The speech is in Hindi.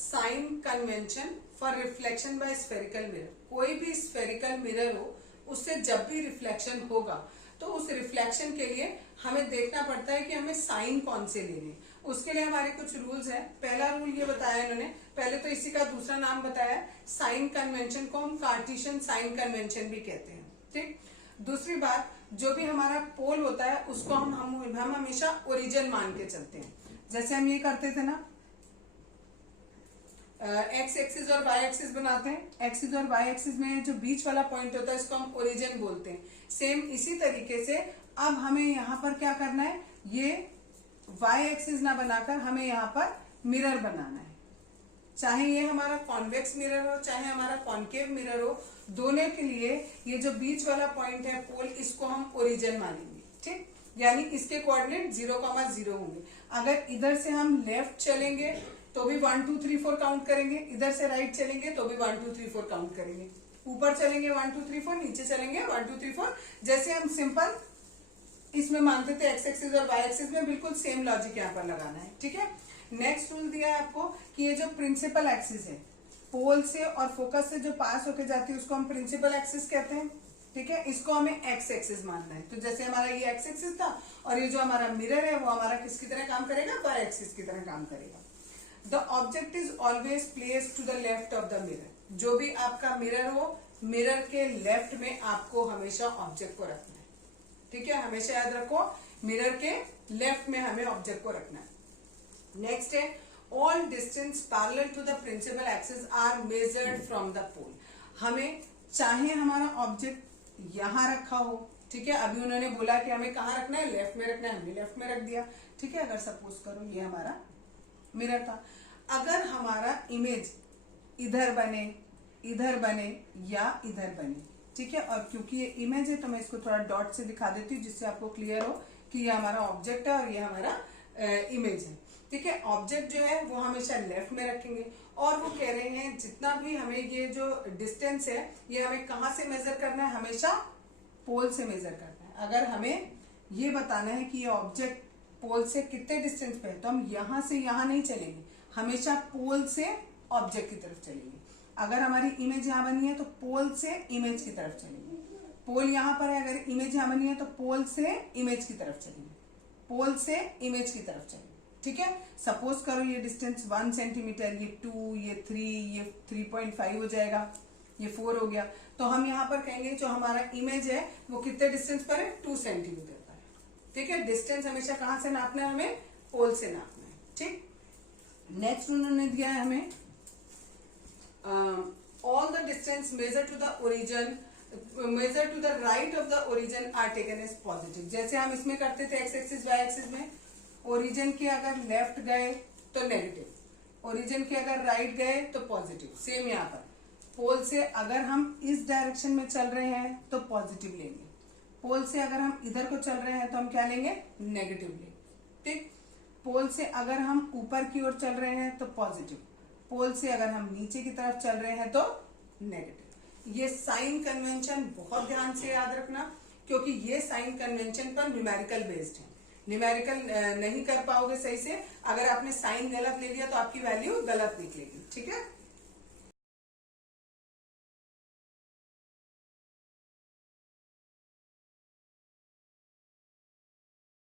Sign convention for reflection by spherical mirror. कोई भी स्फेरिकल मिरर हो, उससे जब भी रिफ्लेक्शन होगा तो उस रिफ्लेक्शन के लिए हमें देखना पड़ता है कि हमें साइन कौन से लेने। उसके लिए हमारे कुछ रूल्स हैं। पहला रूल ये बताया इन्होंने, पहले तो इसी का दूसरा नाम बताया, साइन कन्वेंशन को हम कार्टेशियन साइन कन्वेंशन भी कहते हैं। ठीक। दूसरी बात, जो भी हमारा पोल होता है उसको हम हमेशा ओरिजिन मान के चलते हैं। जैसे हम ये करते थे ना, एक्स एक्सिस और वाई एक्सिस बनाते हैं, एक्सिस और वाई एक्सिस में जो बीच वाला पॉइंट होता है इसको हम ओरिजिन बोलते हैं। सेम इसी तरीके से अब हमें यहाँ पर क्या करना है, ये वाई एक्सिस ना बनाकर हमें यहाँ पर मिरर बनाना है। चाहे ये हमारा कॉन्वेक्स मिरर हो चाहे हमारा कॉन्केव मिरर हो, दोनों के लिए ये जो बीच वाला पॉइंट है पोल, इसको हम ओरिजिन मानेंगे। ठीक, यानी इसके कोऑर्डिनेट 0,0 होंगे। अगर इधर से हम लेफ्ट चलेंगे तो भी 1 2 3 4 काउंट करेंगे, इधर से राइट चलेंगे तो भी 1 2 3 4 काउंट करेंगे। ऊपर चलेंगे 1 2 3 4, नीचे चलेंगे 1 2 3 4। जैसे हम सिंपल इसमें मानते थे एक्स एक्सिस और वाई एक्सिस में, बिल्कुल सेम लॉजिक यहाँ पर लगाना है। ठीक है। नेक्स्ट रूल दिया है आपको कि ये जो प्रिंसिपल एक्सिस है, पोल से और फोकस से जो पास होके जाती है उसको हम प्रिंसिपल एक्सिस कहते हैं। ठीक है, इसको हमें एक्स एक्सिस मानना है। तो जैसे हमारा ये एक्स एक्सिस था और ये जो हमारा मिरर है वो हमारा किसकी तरह काम करेगा, वाई एक्सिस की तरह काम करेगा। The object is always place to the left of the mirror. जो भी आपका मिरर हो, मिरर के लेफ्ट में आपको हमेशा ऑब्जेक्ट को रखना है। ठीक है, हमेशा याद रखो मिरर के लेफ्ट में हमें ऑब्जेक्ट को रखना है। नेक्स्ट है, all distance parallel to the principal axis are measured from the pole. हमें चाहे हमारा ऑब्जेक्ट यहां रखा हो, ठीक है, अभी उन्होंने बोला कि हमें कहाँ रखना है, लेफ्ट में रखना है, हमने लेफ्ट में रख दिया। ठीक है, अगर सपोज करो ये हमारा मिरर था, अगर हमारा इमेज इधर बने, इधर बने या इधर बने, ठीक है, और क्योंकि ये इमेज है तो मैं इसको थोड़ा डॉट से दिखा देती हूँ जिससे आपको क्लियर हो कि ये हमारा ऑब्जेक्ट है और ये हमारा इमेज है। ठीक है, ऑब्जेक्ट जो है वो हमेशा लेफ्ट में रखेंगे और वो कह रहे हैं जितना भी हमें ये जो डिस्टेंस है ये हमें कहाँ से मेजर करना है, हमेशा पोल से मेजर करना है। अगर हमें ये बताना है कि ये ऑब्जेक्ट पोल से कितने डिस्टेंस पे है तो हम यहाँ से यहाँ नहीं चलेंगे, हमेशा पोल से ऑब्जेक्ट की तरफ चलेंगे। अगर हमारी इमेज यहाँ बनी है तो पोल से इमेज की तरफ चलेंगे। पोल यहाँ पर है, अगर इमेज यहाँ बनी है तो पोल से इमेज की तरफ चलेंगे, पोल से इमेज की तरफ चलेंगे। ठीक है, सपोज करो ये डिस्टेंस 1 सेंटीमीटर, ये 2, ये 3, ये 3.5 हो जाएगा, ये 4 हो गया, तो हम यहाँ पर कहेंगे जो हमारा इमेज है वो कितने डिस्टेंस पर है, 2 सेंटीमीटर पर है। ठीक है, डिस्टेंस हमेशा कहाँ से नापना है, हमें पोल से नापना है। ठीक, नेक्स्ट उन्होंने दिया है हमें all the distance measure to the origin, measure to the right of the origin are taken as positive. जैसे हम इसमें करते थे एक्स एक्सिस वाई एक्सिस में, ओरिजिन के अगर लेफ्ट गए तो नेगेटिव, ओरिजिन के अगर राइट गए तो पॉजिटिव। सेम यहाँ पर पोल से अगर हम इस डायरेक्शन में चल रहे हैं तो पॉजिटिव लेंगे, पोल से अगर हम इधर को चल रहे हैं तो हम क्या लेंगे, नेगेटिव लेंगे। ठीक, पोल से अगर हम ऊपर की ओर चल रहे हैं तो पॉजिटिव, पोल से अगर हम नीचे की तरफ चल रहे हैं तो नेगेटिव। ये साइन कन्वेंशन बहुत ध्यान से याद रखना क्योंकि ये साइन कन्वेंशन पर न्यूमेरिकल बेस्ड है। न्यूमेरिकल नहीं कर पाओगे सही से, अगर आपने साइन गलत ले लिया तो आपकी वैल्यू गलत निकलेगी। ठीक है।